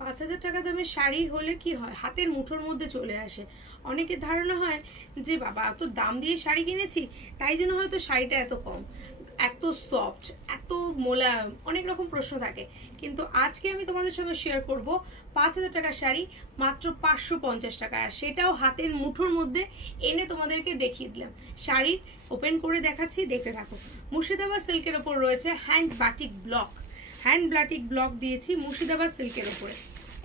5,000 টাকা দামের শাড়ি হলে কি হয়, হাতের মুঠোর মধ্যে চলে আসে। অনেকের ধারণা হয় যে বাবা এত দাম দিয়ে শাড়ি কিনেছি, তাই জন্য হয়তো শাড়িটা এত কম, এত সফট, এত মোলায়েম, অনেক রকম প্রশ্ন থাকে। কিন্তু আজকে আমি তোমাদের সঙ্গে শেয়ার করব 5,000 টাকার শাড়ি মাত্র 550 টাকা, আর সেটাও হাতের মুঠোর মধ্যে এনে তোমাদেরকে দেখিয়ে দিলাম। শাড়ি ওপেন করে দেখাচ্ছি, দেখতে থাকো। মুর্শিদাবাদ সিল্কের ওপর রয়েছে hand batik block, hand batik block দিয়েছি মুর্শিদাবাদ সিল্কের ওপরে।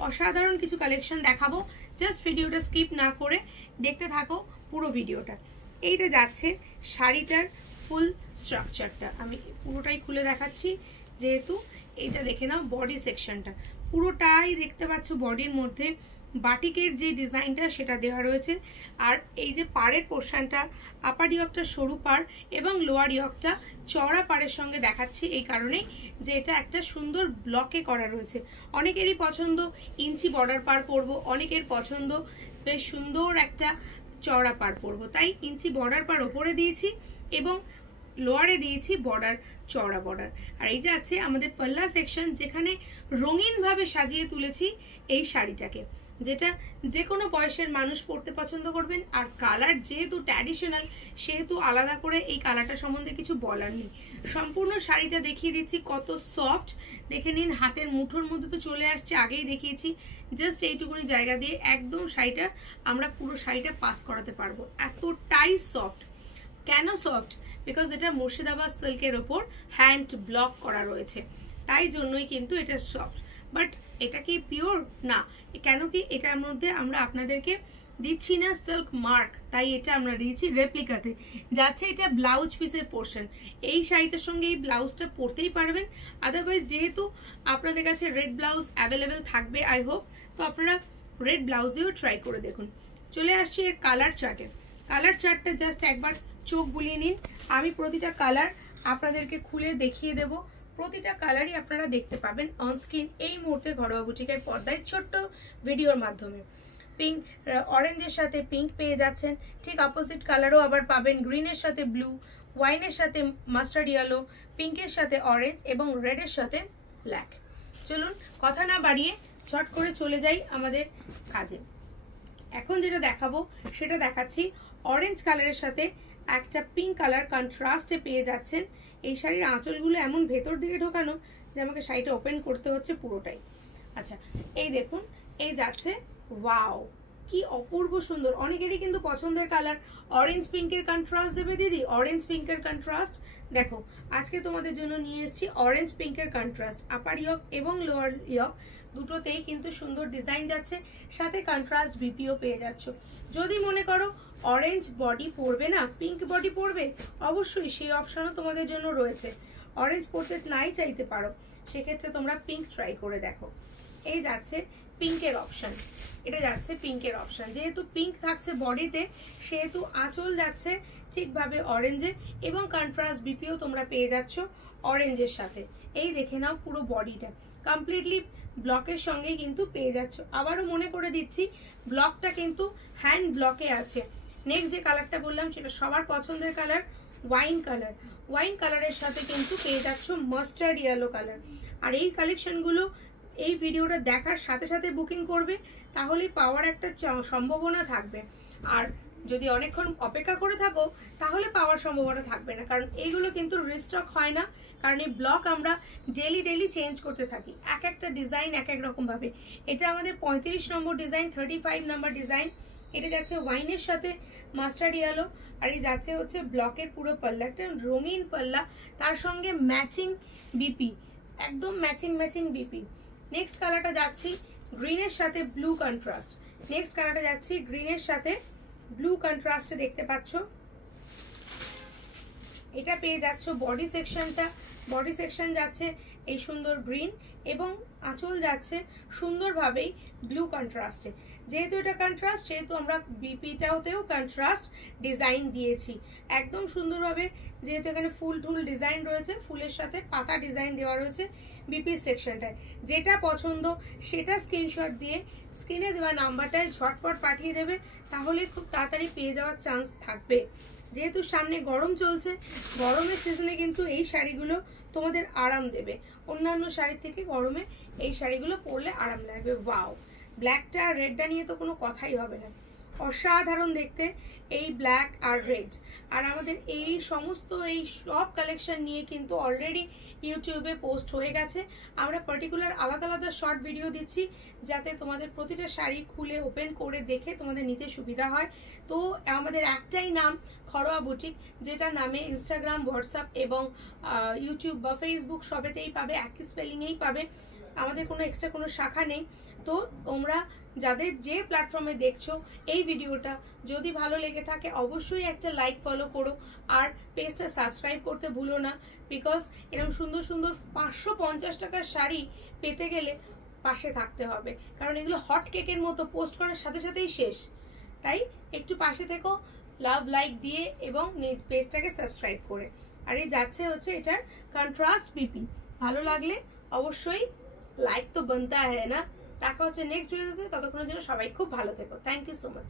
অসাধারণ কিছু কালেকশন দেখাবো, জাস্ট ভিডিওটা স্কিপ না করে দেখতে থাকো পুরো ভিডিওটা। এইটা যাচ্ছে শাড়িটার ফুল স্ট্রাকচারটা, আমি পুরোটাই খুলে দেখাচ্ছি, যেহেতু এইটা দেখে নাও বডি সেকশনটা পুরোটাই দেখতে পাচ্ছ। বডির মধ্যে বাটিকের যে ডিজাইনটা সেটা দেওয়া রয়েছে, আর এই যে পাড়ের পোর্শনটা, আপার ইয়কটা সরু পাড় এবং লোয়ার ইয়কটা চওড়া পাড়ের সঙ্গে দেখাচ্ছি এই কারণে যে এটা একটা সুন্দর ব্লকে করা রয়েছে। অনেকেরই পছন্দ ইঞ্চি বর্ডার পাড় পরবো, অনেকের পছন্দ বেশ সুন্দর একটা চওড়া পাড় পরবো, তাই ইঞ্চি বর্ডার পাড় ওপরে দিয়েছি এবং লোয়ারে দিয়েছি বর্ডার, চওড়া বর্ডার। আর এইটা আছে আমাদের পাল্লা সেকশন, যেখানে রঙিন ভাবে সাজিয়ে তুলেছি এই শাড়িটাকে, যেটা যে কোনো বয়সের মানুষ পরতে পছন্দ করবেন। আর কালার যেহেতু ট্র্যাডিশনাল, সেহেতু আলাদা করে এই কালারটা সম্বন্ধে কিছু বলার নেই। সম্পূর্ণ শাড়িটা দেখিয়ে দিচ্ছি কত সফট, দেখে নিন। হাতের মুঠোর মধ্যে তো চলে আসছে, আগেই দেখিয়েছি। জাস্ট এইটুকুনি জায়গা দিয়ে একদম শাড়িটা আমরা পুরো শাড়িটা পাস করাতে পারবো, এতটাই সফট। কেন সফট? বিকজ এটা মুর্শিদাবাদ সিল্কের ওপর হ্যান্ড ব্লক করা রয়েছে, তাই জন্যই কিন্তু এটা সফট। বাট এটা কি পিওর না, কেন কি এটার মধ্যে আমরা আপনাদেরকে দিচ্ছি না সিল্ক মার্ক, তাই এটা আমরা দিয়েছি রেপ্লিকাতে। যাচ্ছে এটা ব্লাউজ পিসের পোর্শন, এই শাড়িটার সঙ্গে এই ব্লাউজটা পরতেই পারবেন। আদারওয়াইজ যেহেতু আপনাদের কাছে রেড ব্লাউজ অ্যাভেলেবেল থাকবে আই হোপ, তো আপনারা রেড ব্লাউজ দিয়েও ট্রাই করে দেখুন। চলে আসছি এর কালার চার্টে। কালার চার্টটা জাস্ট একবার চোখ বুলিয়ে নিন, আমি প্রতিটা কালার আপনাদেরকে খুলে দেখিয়ে দেব। প্রতিটা কালারই আপনারা দেখতে পাবেন অনস্ক্রিন এই মুহূর্তে ঘরোয়া বুটিকের পর্দায় ছোট্ট ভিডিওর মাধ্যমে। পিঙ্ক, অরেঞ্জের সাথে পিঙ্ক পেয়ে যাচ্ছেন, ঠিক অপোজিট কালারও আবার পাবেন গ্রিনের সাথে ব্লু, ওয়াইনের সাথে মাস্টার্ড ইয়েলো, পিঙ্কের সাথে অরেঞ্জ এবং রেডের সাথে ব্ল্যাক। চলুন কথা না বাড়িয়ে ছট করে চলে যাই আমাদের কাজে। এখন যেটা দেখাবো সেটা দেখাচ্ছি অরেঞ্জ কালারের সাথে একটা পিঙ্ক কালার কন্ট্রাস্টে পেয়ে যাচ্ছেন। এই শাড়ির আঁচলগুলো এমন ভেতর দিকে ঢোকানো যে আমাকে শাড়িটা ওপেন করতে হচ্ছে পুরোটাই। আচ্ছা, এই দেখুন, এই যাচ্ছে, ওয়াও কি অপূর্ব সুন্দর। অনেকেরই কিন্তু পছন্দের কালার অরেঞ্জ পিঙ্কের কন্ট্রাস্ট দেবে দিদি, অরেঞ্জ পিঙ্কের কন্ট্রাস্ট। দেখো আজকে তোমাদের জন্য নিয়ে এসেছি অরেঞ্জ পিঙ্কের কন্ট্রাস্ট। আপার ইয়ক এবং লোয়ার ইয়ক দুটোতেই কিন্তু সুন্দর ডিজাইন যাচ্ছে, সাথে কন্ট্রাস্ট বিপিও পেয়ে যাচ্ছ। যদি মনে করো অরেঞ্জ বডি পরবে না, পিঙ্ক বডি পরবে, অবশ্যই সেই অপশনও তোমাদের জন্য রয়েছে। অরেঞ্জ পরতে নাই চাইতে পারো, সেক্ষেত্রে তোমরা পিঙ্ক ট্রাই করে দেখো। এই যাচ্ছে পিঙ্কের অপশন, এটা যাচ্ছে পিঙ্কের অপশন। যেহেতু পিঙ্ক থাকছে বডিতে, সেহেতু আঁচল যাচ্ছে ঠিকভাবে অরেঞ্জে এবং কন্ট্রাস্ট বিপিও তোমরা পেয়ে যাচ্ছ অরেঞ্জের সাথে। এই দেখে নাও পুরো বডিটা কমপ্লিটলি ব্লকের সঙ্গে কিন্তু পেয়ে যাচ্ছ। আবারও মনে করে দিচ্ছি ব্লকটা কিন্তু হ্যান্ড ব্লকে আছে। নেক্সট যে কালারটা বললাম সেটা সবার পছন্দের কালার, ওয়াইন কালার। ওয়াইন কালারের সাথে কিন্তু পেয়ে যাচ্ছ মাস্টার্ড ইয়েলো কালার। আর এই কালেকশনগুলো এই ভিডিওটা দেখার সাথে সাথে বুকিং করবে, তাহলেই পাওয়ার একটা সম্ভাবনা থাকবে। আর যদি অনেকক্ষণ অপেক্ষা করে থাকো তাহলে পাওয়ার সম্ভাবনা থাকবে না, কারণ এইগুলো কিন্তু রিস্টক হয় না, কারণ এই ব্লক আমরা ডেলি চেঞ্জ করতে থাকি, এক একটা ডিজাইন এক এক রকম ভাবে। এটা আমাদের 35 নম্বর ডিজাইন, 35 নম্বর ডিজাইন। এটা যাচ্ছে ওয়াইনের সাথে মাস্টার্ড ইয়েলো, আর এই যাচ্ছে হচ্ছে ব্লকের পুরো পাল্লাটা, রঙিন পাল্লা, তার সঙ্গে ম্যাচিং বিপি, একদম ম্যাচিং বিপি। নেক্সট কালারটা যাচ্ছি গ্রিনের সাথে ব্লু কন্ট্রাস্ট। নেক্সট কালারটা যাচ্ছি গ্রিনের সাথে ব্লু কন্ট্রাস্টে, দেখতে পাচ্ছ। এটা পেয়ে যাচ্ছ বডি সেকশনটা, বডি সেকশন যাচ্ছে এই সুন্দর গ্রিন এবং আঁচল যাচ্ছে সুন্দরভাবেই ব্লু কন্ট্রাস্টে। যেহেতু এটা কন্ট্রাস্ট, সেহেতু আমরা বিপিটাওতেও কন্ট্রাস্ট ডিজাইন দিয়েছি একদম সুন্দরভাবে। যেহেতু এখানে ফুল টুল ডিজাইন রয়েছে, ফুলের সাথে পাতা ডিজাইন দেওয়া রয়েছে বিপি সেকশনটায়। যেটা পছন্দ সেটা স্ক্রিনশট দিয়ে স্ক্রিনে দেওয়া নাম্বারটায় ঝটপট পাঠিয়ে দেবে, তাহলে খুব তাড়াতাড়ি পেয়ে যাওয়ার চান্স থাকবে। যেহেতু সামনে গরম চলছে, গরমের সিজনে কিন্তু এই শাড়িগুলো তোমাদের আরাম দেবে। অন্যান্য শাড়ি থেকে গরমে এই শাড়িগুলো পরলে আরাম লাগবে। ওয়াও, ব্ল্যাকটা আর রেডটা নিয়ে তো কোনো কথাই হবে না, অসাধারণ দেখতে এই ব্ল্যাক আর রেড। আর আমাদের এই সমস্ত এই সব কালেকশন নিয়ে কিন্তু অলরেডি ইউটিউবে পোস্ট হয়ে গেছে। আমরা পার্টিকুলার আলাদা আলাদা শর্ট ভিডিও দিচ্ছি যাতে তোমাদের প্রতিটা শাড়ি খুলে ওপেন করে দেখে তোমাদের নিতে সুবিধা হয়। তো আমাদের একটাই নাম ঘরোয়া বুটিক, যেটা নামে ইনস্টাগ্রাম, হোয়াটসঅ্যাপ এবং ইউটিউব বা ফেসবুক সবেতেই পাবে, একই স্পেলিংয়েই পাবে। আমাদের কোনো এক্সট্রা কোনো শাখা নেই। তো তোমরা যাদের যে প্ল্যাটফর্মে দেখছো এই ভিডিওটা, যদি ভালো লেগে থাকে অবশ্যই একটা লাইক ফলো করো, আর পেজটা সাবস্ক্রাইব করতে ভুলো না। বিকজ এরকম সুন্দর সুন্দর 550 টাকার শাড়ি পেতে গেলে পাশে থাকতে হবে, কারণ এগুলো হট কেকের মতো পোস্ট করার সাথে সাথেই শেষ। তাই একটু পাশে থেকো লাভ লাইক দিয়ে এবং পেজটাকে সাবস্ক্রাইব করে। আর এই যাচ্ছে হচ্ছে এটার কন্ট্রাস্ট পিপি, ভালো লাগলে অবশ্যই লাইক তো বানতা হ্যায় না। দেখা হচ্ছে নেক্সট ভিডিওতে, ততক্ষণের জন্য সবাই খুব ভালো থেকো। Thank you so much.